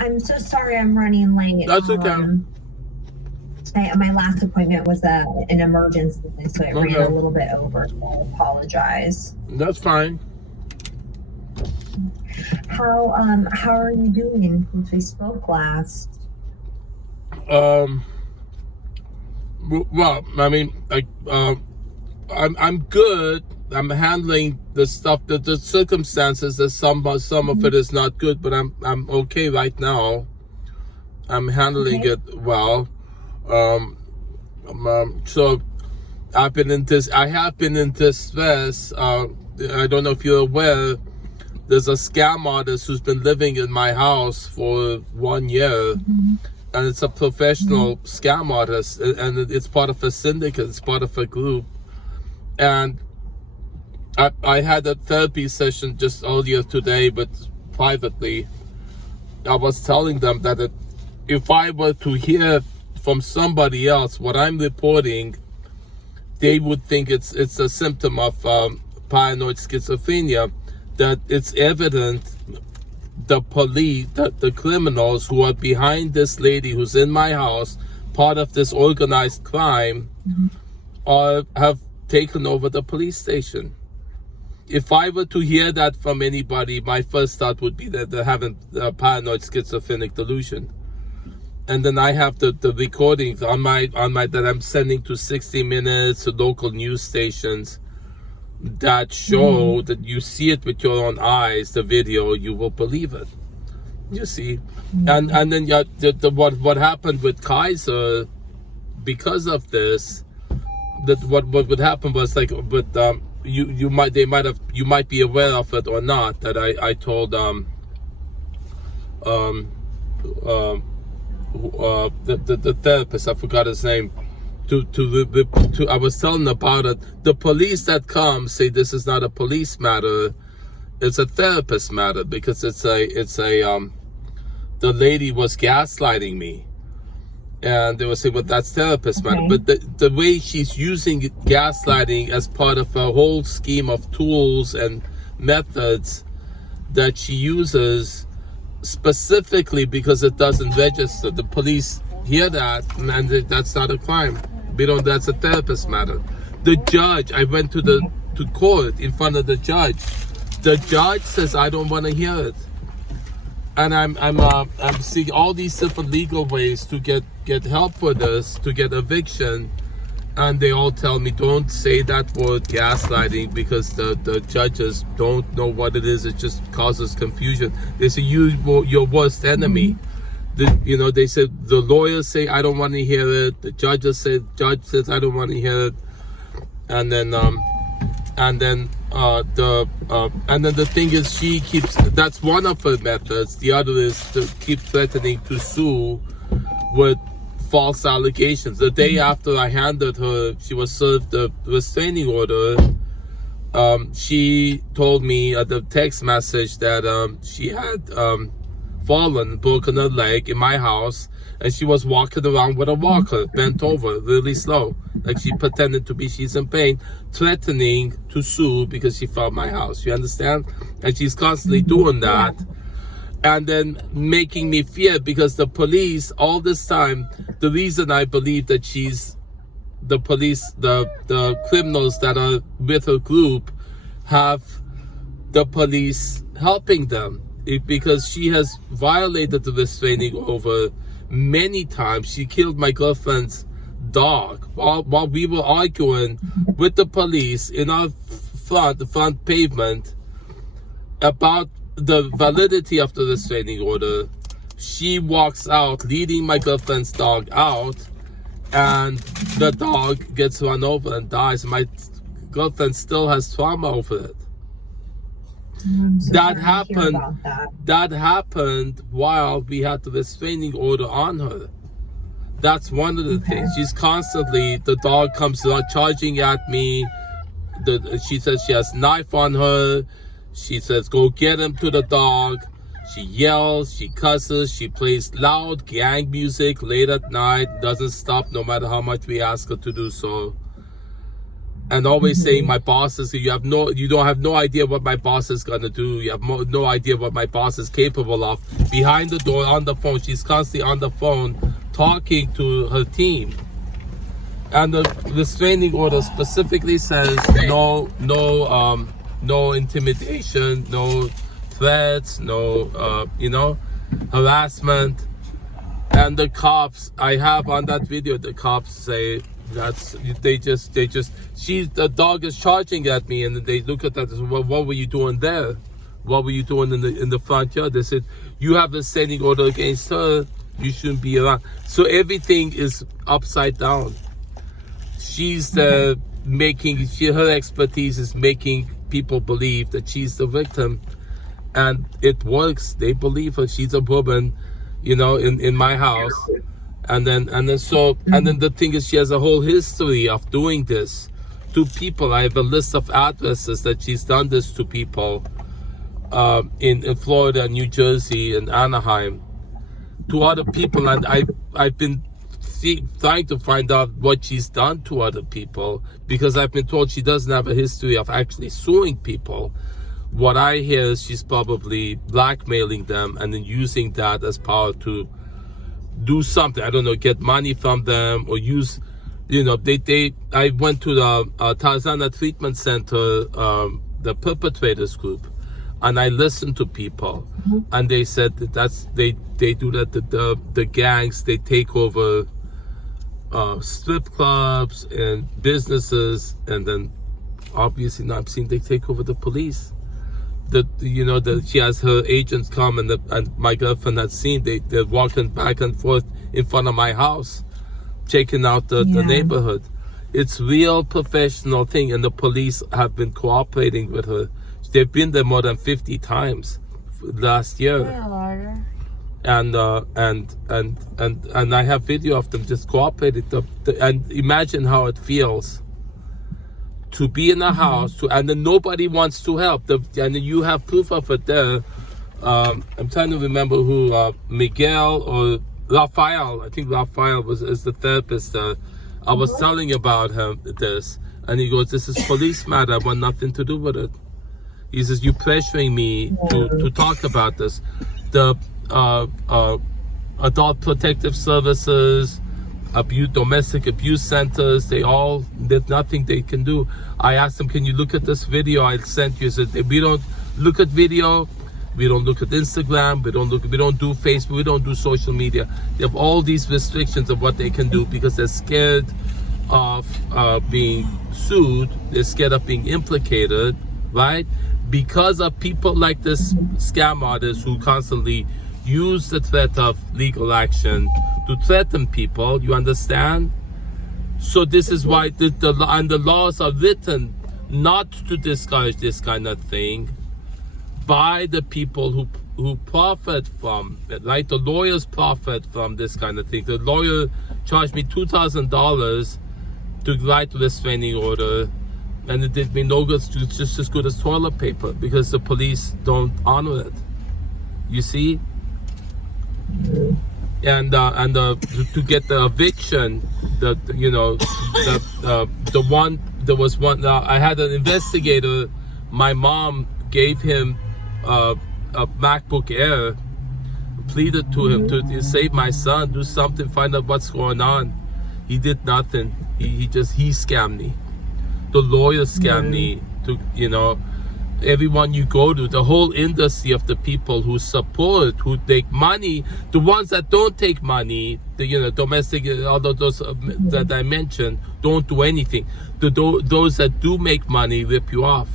I'm so sorry I'm running late. That's okay. My last appointment was an emergency, so it ran a little bit over. So I apologize. That's fine. How are you doing since we spoke last? Well, I mean, I'm good. I'm handling the stuff, the circumstances. That some of it is not good, but I'm okay right now. I'm handling it well. So I have been in distress. I don't know if you're aware. There's a scam artist who's been living in my house for 1 year. And it's a professional scam artist, and it's part of a syndicate, it's part of a group. And I had a therapy session just earlier today, but privately. I was telling them that if I were to hear from somebody else what I'm reporting, they would think it's a symptom of paranoid schizophrenia, that it's evident the police, the criminals who are behind this lady who's in my house, part of this organized crime, have taken over the police station. If I were to hear that from anybody, my first thought would be that they're having a paranoid schizophrenic delusion. And then I have the recordings on my that I'm sending to 60 Minutes, to local news stations, that show that you see it with your own eyes, the video, you will believe it. You see, and then what happened with Kaiser, because of this, that what would happen was like, but you might be aware of it or not, that I told the therapist, I forgot his name. I was telling about it. The police that come say this is not a police matter, it's a therapist matter, because the lady was gaslighting me, and they would say, well, that's therapist matter. But the way she's using gaslighting as part of a whole scheme of tools and methods that she uses specifically because it doesn't register. The police hear that, and that's not a crime. That's a therapist matter. The judge, I went to court in front of the judge. The judge says I don't want to hear it, and I'm seeing all these different legal ways to get help for this, to get eviction, and they all tell me don't say that word gaslighting, because the judges don't know what it is. It just causes confusion. They say your worst enemy. They said, the lawyers say I don't want to hear it. The judge says I don't want to hear it, and then the thing is, she keeps. That's one of her methods. The other is to keep threatening to sue with false allegations. The day after I handed her, she was served a restraining order. She told me at the text message that she had fallen, broken her leg in my house, and she was walking around with a walker, bent over, really slow, like she pretended to be she's in pain, threatening to sue because she found my house. You understand? And she's constantly doing that, and then making me fear, because the police all this time, the reason I believe that the police, the criminals that are with her group, have the police helping them, because she has violated the restraining order many times. She killed my girlfriend's dog while we were arguing with the police in our the front pavement about the validity of the restraining order. She walks out, leading my girlfriend's dog out, and the dog gets run over and dies. My girlfriend still has trauma over it. That happened while we had the restraining order on her. That's one of the things. She's constantly, the dog comes charging at me. She says she has a knife on her. She says, go get him to the dog. She yells, she cusses, she plays loud gang music late at night, doesn't stop no matter how much we ask her to do so. and always saying my boss is, you don't have no idea what my boss is gonna do. You have no idea what my boss is capable of. Behind the door, on the phone, she's constantly on the phone talking to her team. And the restraining order specifically says no intimidation, no threats, no harassment. And the cops, I have on that video, the cops say the dog is charging at me, and they look at that and say, well, what were you doing there? What were you doing in the front yard? They said, you have a standing order against her, you shouldn't be around. So everything is upside down. She's her expertise is making people believe that she's the victim, and it works. They believe her. She's a woman, in my house. And then the thing is, she has a whole history of doing this to people. I have a list of addresses that she's done this to people in Florida, New Jersey, and Anaheim, to other people. And I've been trying to find out what she's done to other people, because I've been told she doesn't have a history of actually suing people. What I hear is she's probably blackmailing them and then using that as power to do something. I don't know, get money from them, or use, I went to the Tarzana Treatment Center, the perpetrators group, and I listened to people, and they said that they do that, the gangs, they take over strip clubs and businesses, and then obviously now I'm seeing they take over the police. That she has her agents come, and my girlfriend had seen they're walking back and forth in front of my house, checking out the neighborhood. It's real professional thing, and the police have been cooperating with her. They've been there more than 50 times last year. And I have video of them just cooperating. And imagine how it feels to be in a house, and then nobody wants to help. And you have proof of it there. I'm trying to remember who, Miguel or Rafael. I think Rafael is the therapist. I was telling about him this, and he goes, "This is police matter. I want nothing to do with it." He says, "You pressuring me to talk about this." The Adult Protective Services, domestic abuse centers, there's nothing they can do. I asked them, can you look at this video I sent you? He said, we don't look at video, we don't look at Instagram, we don't do Facebook, we don't do social media. They have all these restrictions of what they can do because they're scared of being sued, they're scared of being implicated, right? Because of people like this scam artists who constantly use the threat of legal action to threaten people, you understand? So this is why the laws are written not to discourage this kind of thing by the people who profit from it, right? The lawyers profit from this kind of thing. The lawyer charged me $2,000 to write the restraining order, and it did me no good, just as good as toilet paper, because the police don't honor it. You see? And to get the eviction, I had an investigator. My mom gave him a MacBook Air, pleaded to him to save my son, do something, find out what's going on. He did nothing. He scammed me. The lawyer scammed me. Everyone you go to, the whole industry of the people who support, who take money, the ones that don't take money, domestic, all of those that I mentioned, don't do anything. Those that do make money rip you off.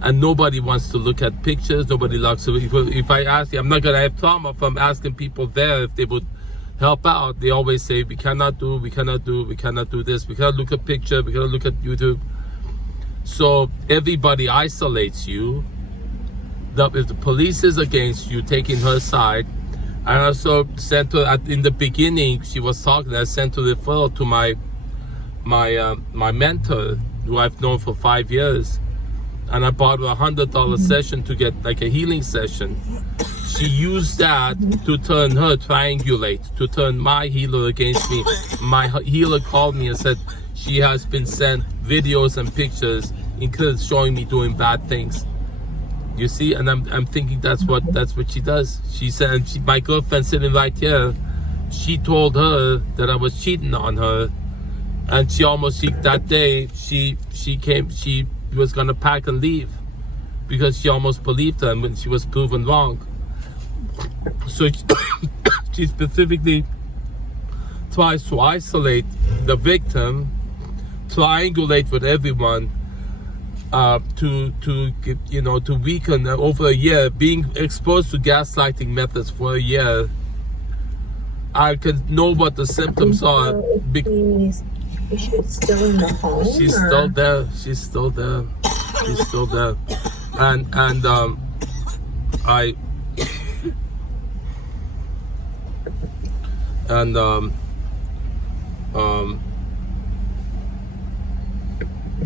And nobody wants to look at pictures, nobody likes to. If I ask you, I'm not going to have trauma from asking people there if they would help out. They always say, we cannot do this, we cannot look at picture, we cannot look at YouTube. So everybody isolates you. If the police is against you, taking her side, I also sent her in the beginning. She was talking. I sent her referral to my mentor, who I've known for 5 years, and I bought her $100 session to get like a healing session. she used that to turn her triangulate, to turn my healer against me. My healer called me and said she has been sent videos and pictures, including showing me doing bad things. You see, and I'm thinking that's what she does. She said, my girlfriend sitting right here, she told her that I was cheating on her, and that day she was gonna pack and leave because she almost believed her when she was proven wrong. So she specifically tries to isolate the victim, triangulate with everyone, to weaken over a year, being exposed to gaslighting methods for a year. I can know what the symptoms are. Is she still in the home? She's still there. She's still there. She's still there. And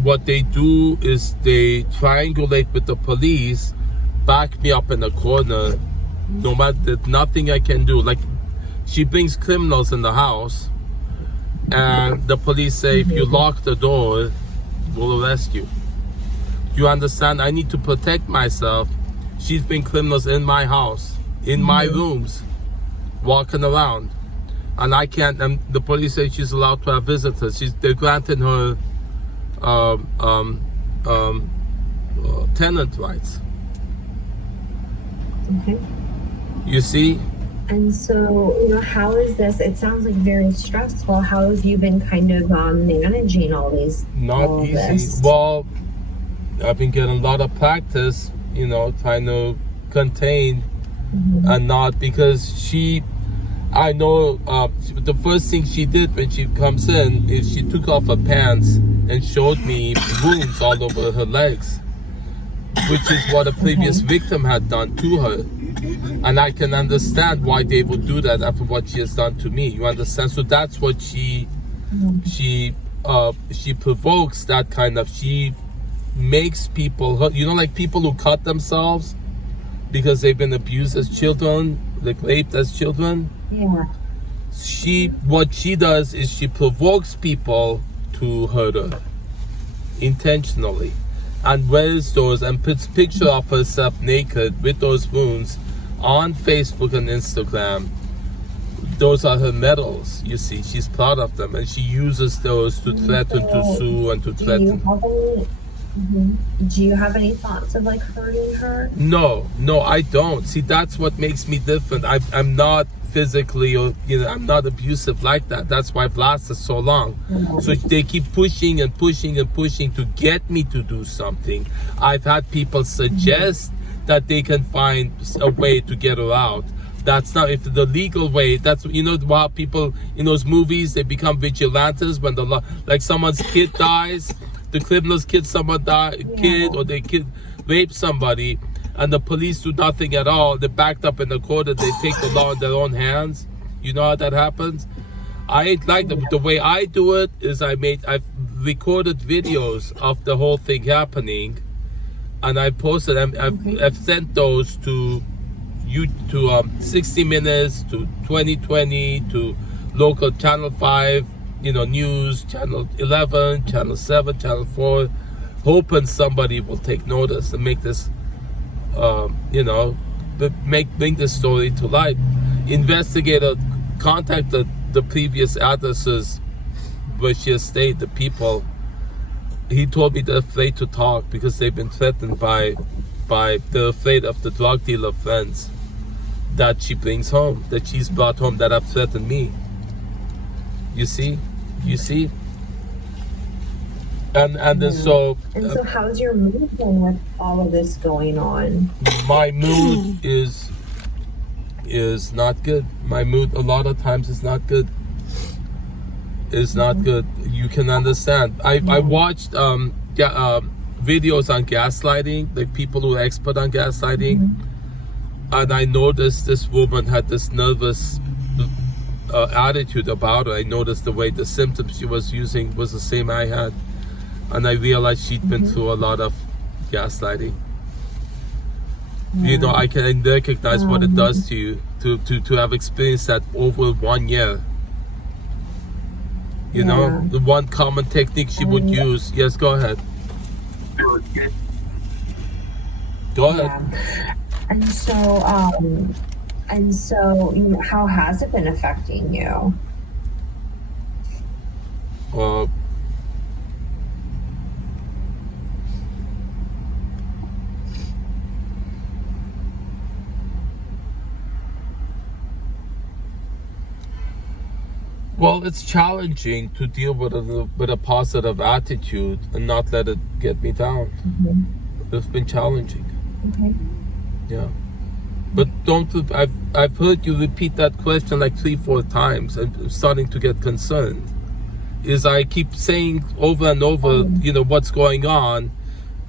what they do is they triangulate with the police, back me up in the corner, no matter, there's nothing I can do. Like, she brings criminals in the house, and the police say, if you lock the door, we'll arrest you. You understand? I need to protect myself. She's been criminals in my house, in my rooms, walking around. And I can't, and the police say she's allowed to have visitors. They're granting her tenant rights. Okay. You see? And so, how is this? It sounds like very stressful. How have you been kind of managing all Not easy. This? Well, I've been getting a lot of practice, trying to contain and not, because I know the first thing she did when she comes in is she took off her pants and showed me wounds all over her legs, which is what a previous victim had done to her. And I can understand why they would do that after what she has done to me. You understand? So that's what she provokes, that kind of, she makes people hurt. Like people who cut themselves because they've been abused as children, like raped as children. Yeah. What she does is she provokes people to hurt her intentionally, and wears those and puts picture of herself naked with those wounds on Facebook and Instagram. Those are her medals. You see, she's proud of them, and she uses those to threaten to sue and to threaten. Do you have any thoughts of hurting her? No, I don't. See, that's what makes me different. I'm not physically, or I'm not abusive like that. That's why I've lasted so long. So they keep pushing and pushing and pushing to get me to do something. I've had people suggest that they can find a way to get her out. That's not, if the legal way, that's, how people in those movies, they become vigilantes when like someone's kid dies, the criminals kid or they rape somebody, and the police do nothing at all. They're backed up in the corner. They take the law in their own hands. You know how that happens? I ain't like the way I do it is I've recorded videos of the whole thing happening, and I posted them. I've sent those to 60 Minutes, to 2020, to local Channel 5, news, Channel 11, Channel 7, Channel 4, hoping somebody will take notice and make this, bring this story to light. Investigator contacted the previous addresses where she has stayed, the people. He told me they're afraid to talk because they've been threatened they're afraid of the drug dealer friends that she brings home, that she's brought home, that have threatened me. You see? And then so how's your mood been with all of this going on? My mood is not good. My mood a lot of times is not good. It's not good. You can understand. I watched videos on gaslighting, like people who are expert on gaslighting, and I noticed this woman had this nervous attitude about her. I noticed the way the symptoms she was using was the same I had, and I realized she'd been through a lot of gaslighting. You know, I can recognize what it does to you to have experienced that over 1 year. You know, the one common technique she would use. Yes, go ahead. Go ahead. And so, you know, how has it been affecting you? Well, it's challenging to deal with a positive attitude and not let it get me down. It's been challenging. Yeah. But I've heard you repeat that question like 3-4 times, and I'm starting to get concerned. I keep saying over and over, you know, what's going on,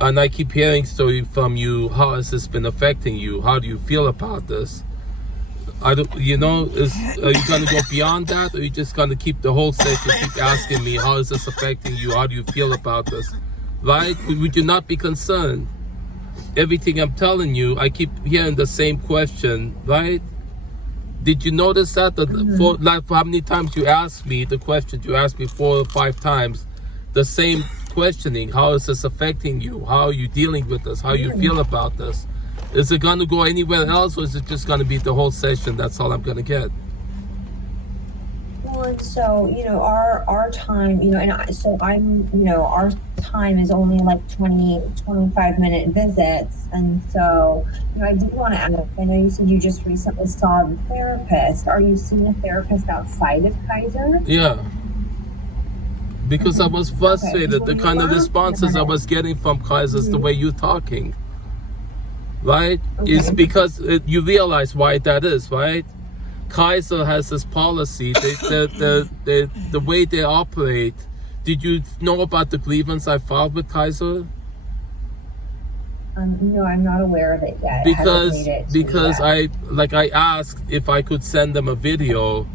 and I keep hearing story from you. How has this been affecting you? How do you feel about this? Are you going to go beyond that, or are you just going to keep the whole session, keep asking me, how is this affecting you? How do you feel about this? Right? Would you not be concerned? Everything I'm telling you, I keep hearing the same question, right? Did you notice that? For how many times you asked me the question, you asked me 4 or 5 times, the same questioning. How is this affecting you? How are you dealing with this? How you feel about this? Is it going to go anywhere else, or is it just going to be the whole session? That's all I'm going to get. Well, and so, you know, our time, you know, our time is only like 25-minute visits. And so, you know, I did want to ask, I know you said you just recently saw the therapist. Are you seeing a therapist outside of Kaiser? Yeah. Because I was frustrated. The kind of responses I was getting from Kaiser is the way you're talking. Right? It's because you realize why that is, right? Kaiser has this policy. The way they operate. Did you know about the grievance I filed with Kaiser? No, I'm not aware of it yet. Because I asked if I could send them a video,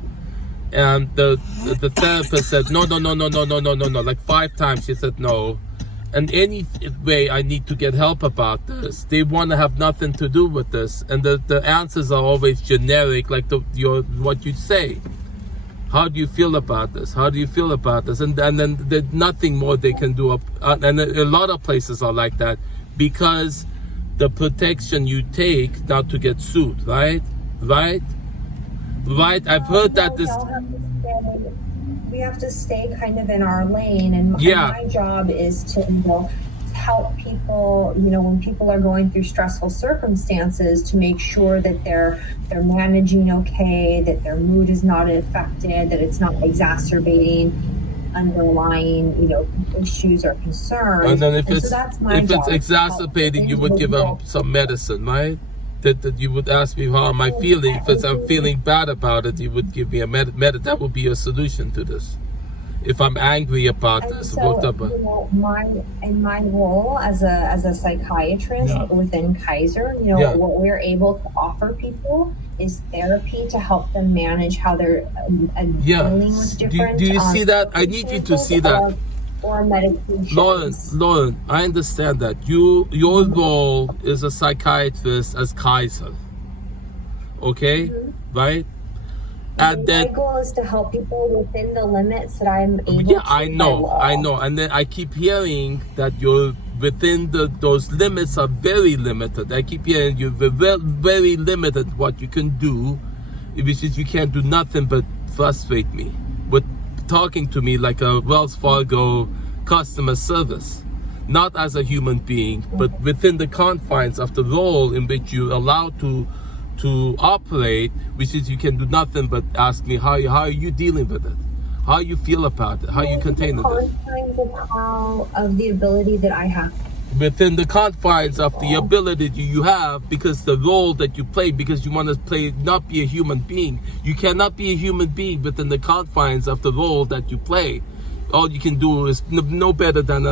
and the therapist said no, like 5 times. She said no. And any way I need to get help about this, they want to have nothing to do with this. And the answers are always generic, like what you say. How do you feel about this? How do you feel about this? And then there's nothing more they can do. And a lot of places are like that because the protection you take not to get sued, right? Right? I've heard that this... We have to stay kind of in our lane, and my job is to, you know, help people, you know, when people are going through stressful circumstances, to make sure that they're managing okay, that their mood is not affected, that it's not exacerbating underlying, you know, issues or concerns. And then if it's exacerbating, you would give them some medicine, right? That you would ask me how am I feeling. If I'm feeling bad about it, you would give me a that would be a solution to this. If I'm angry about this, so, you know, my role as a psychiatrist within Kaiser, you know, what we're able to offer people is therapy to help them manage how they're dealing with different. Do you see that? I need you to see that. Or medication. Lauren, I understand that. Your role is a psychiatrist as Kaiser. Okay? Right? And my goal is to help people within the limits that I'm able to. I know. And then I keep hearing that you're within those limits are very limited. I keep hearing you're very limited what you can do, which is you can't do nothing but frustrate me with talking to me like a Wells Fargo customer service, not as a human being, but within the confines of the role in which you're allowed to operate, which is you can do nothing but ask me how are you dealing with it, how you feel about it, how you contain it. Of the ability that I have. Within the confines of the ability you have, because the role that you play, because you want to play, not be a human being. You cannot be a human being within the confines of the role that you play. All you can do is no better than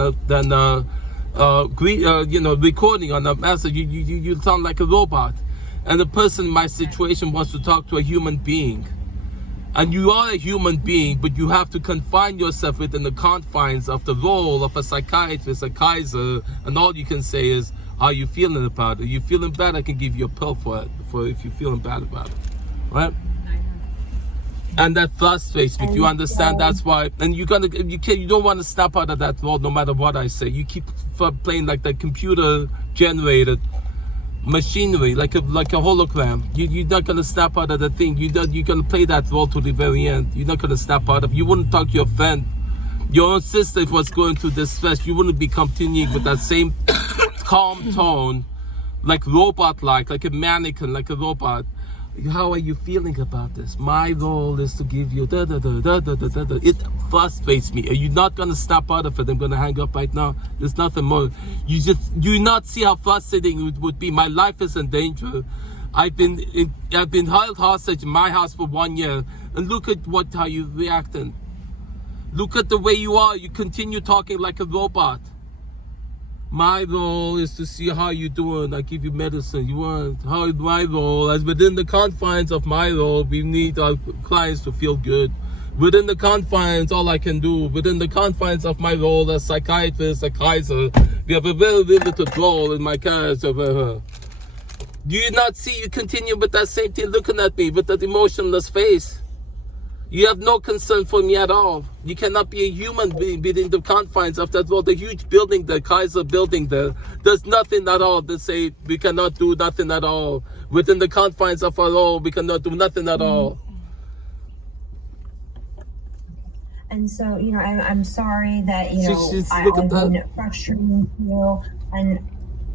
recording on a message. You sound like a robot. And the person in my situation wants to talk to a human being. And you are a human being, but you have to confine yourself within the confines of the role of a psychiatrist, a Kaiser, and all you can say is, How you feeling about it? You feeling bad? I can give you a pill for it. For if you're feeling bad about it, right? And that frustrates me. Do you understand? That's why. And you don't want to snap out of that role, no matter what I say. You keep playing like the computer generated machinery, like a hologram. You're not gonna snap out of the thing. You're gonna play that role to the very end. You're not gonna snap out of. You wouldn't talk to your friend, your own sister, was going through distress. You wouldn't be continuing with that same calm tone, like robot-like a mannequin, like a robot. How are you feeling about this? My role is to give you da da da da da da da da. It frustrates me. Are you not gonna snap out of it? I'm gonna hang up right now. There's nothing more. You not see how frustrating it would be. My life is in danger. I've been held hostage in my house for 1 year, and look at how you reacting. Look at the way you are. You continue talking like a robot. My role is to see how you're doing. I give you medicine. You want my role, as within the confines of my role, we need our clients to feel good. Within the confines, all I can do, within the confines of my role as psychiatrist, a Kaiser, we have a very limited role in my character. Do you not see you continue with that same thing, looking at me with that emotionless face? You have no concern for me at all. You cannot be a human being within the confines of that world. The huge building, the Kaiser building there, there's nothing at all to say we cannot do nothing at all. Within the confines of our role, we cannot do nothing at all. And so, I'm sorry that, I've been frustrating you. And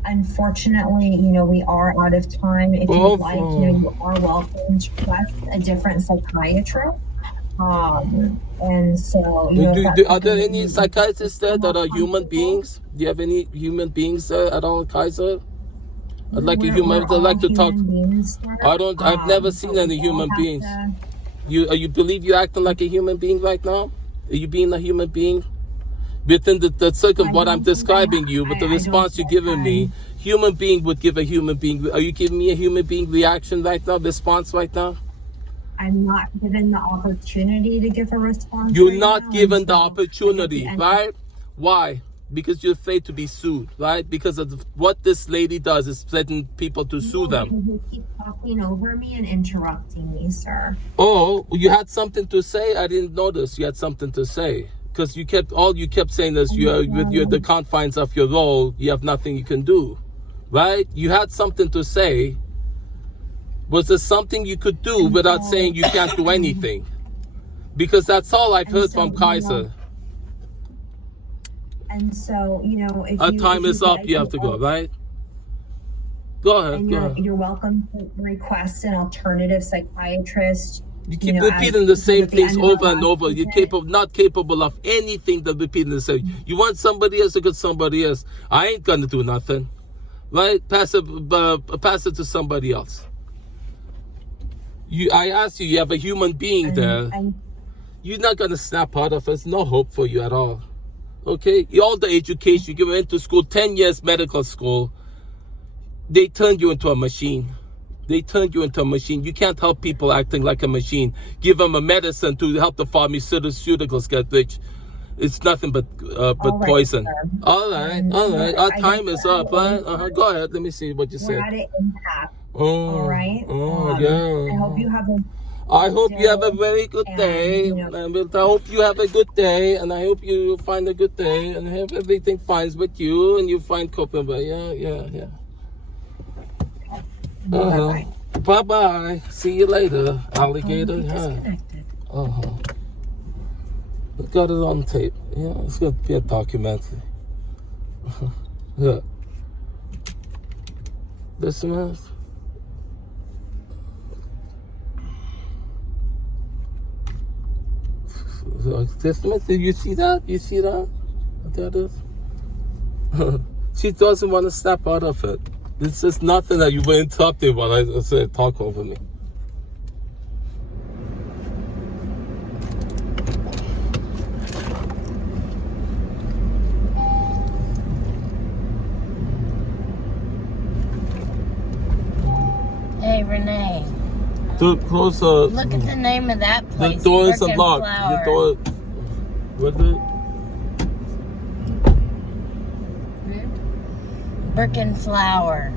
unfortunately, we are out of time. If you'd like, you are welcome to request a different psychiatrist. And so, are there any psychiatrists there that are human beings? Do you have any human beings there at all, Kaiser? I'd like to talk. I've never seen any human beings. You believe you're acting like a human being right now? Are you being a human being? Within the circle of what I'm describing you, with the response you're giving me, human being would give a human being. Are you giving me a human being reaction right now, response right now? I'm not given the opportunity to give a response. You're not given the opportunity, right? Why? Because you're afraid to be sued, right? Because of what this lady does is threaten people to sue them. You keep talking over me and interrupting me, sir. Oh, you had something to say? I didn't notice you had something to say. Because you kept saying is you're the confines of your role, you have nothing you can do, right? You had something to say. Was there something you could do without saying you can't do anything? Because that's all I've heard from Kaiser. And so, if our time is up, you have to go, right? Go ahead. You're welcome to request an alternative psychiatrist. You keep repeating the same things over and over. You're not capable of anything but repeating the same. You want somebody else to get somebody else. I ain't gonna do nothing, right? Pass it to somebody else. I asked you. You have a human being there. You're not gonna snap out of us. No hope for you at all. Okay, all the education you went to school, 10 years medical school, they turned you into a machine. You can't help people acting like a machine. Give them a medicine to help the pharmaceuticals get rich. It's nothing but poison. All right. Our time is up, right? Go ahead. Let me see what you said. We're at an impasse. All right. Yeah. I hope you have a very good day. I hope you have a good day, and I hope you find a good day, and I hope everything finds with you, and you find coping. But yeah. Bye-bye. See you later, alligator. Got it on tape. Yeah, it's going to be a documentary. Yeah. Listen, Testament, did you see that? What that is? She doesn't want to step out of it. It's just nothing that you were interrupted when I said talk over me. Hey, Renee. Close Look at the name of that place. The door is unlocked. The door. What is it? Brick and Flower.